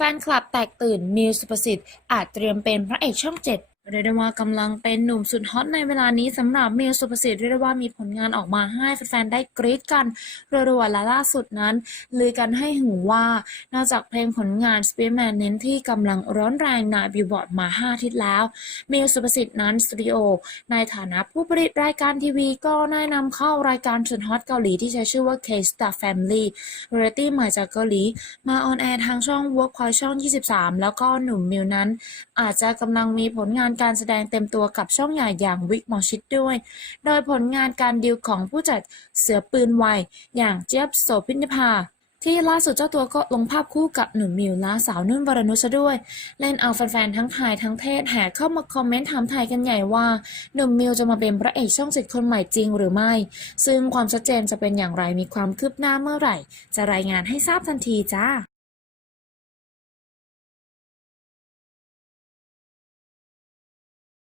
แฟนคลับแตกตื่นมิวสุประสิทธิ์อาจเตรียมเป็นพระเอกช่องเจ็ด เรียกได้ว่ากำลังเป็นหนุ่มสุดฮอตในเวลานี้สำหรับมิวสุประสิทธิ์เรียกได้ว่ามีผลงานออกมาให้แฟนๆได้กรี๊ดกันรัวๆและล่าสุดนั้น ลือกันให้หูว่า นอกจากเพลงผลงาน Speedman เน้นที่กำลังร้อนแรงในบิลบอร์ดมา5อาทิตย์แล้วมิวสุประสิทธิ์นั้นสตูดิโอในฐานะผู้ผลิตรายการทีวี ก็ได้นำเข้ารายการสุดฮอตเกาหลีที่ใช้ชื่อว่า K-Star Family เรียลิตี้ใหม่จากเกาหลี มาออนแอร์ทางช่อง Workpoint ช่อง 23 แล้วก็หนุ่มมิวนั้น อาจจะกำลังมีผลงานการแสดงเต็มตัวกับช่องใหญ่อย่างวิกหมอชิดด้วย โดยผลงานการดิวของผู้จัดเสือปืนไวอย่างเจี๊ยบโสพินิพาที่ล่าสุดเจ้าตัวก็ลงภาพคู่กับหนุ่มมิวและสาวนุ่นวรนุชด้วย เล่นเอาแฟนๆทั้งไทยทั้งเทศแห่เข้ามาคอมเมนต์ถามไทยกันใหญ่ว่า หนุ่มมิวจะมาเป็นพระเอกช่องเจ็ดคนใหม่จริงหรือไม่ ซึ่งความชัดเจนจะเป็นอย่างไรมีความคืบหน้าเมื่อไหร่ จะรายงานให้ทราบทันทีจ้า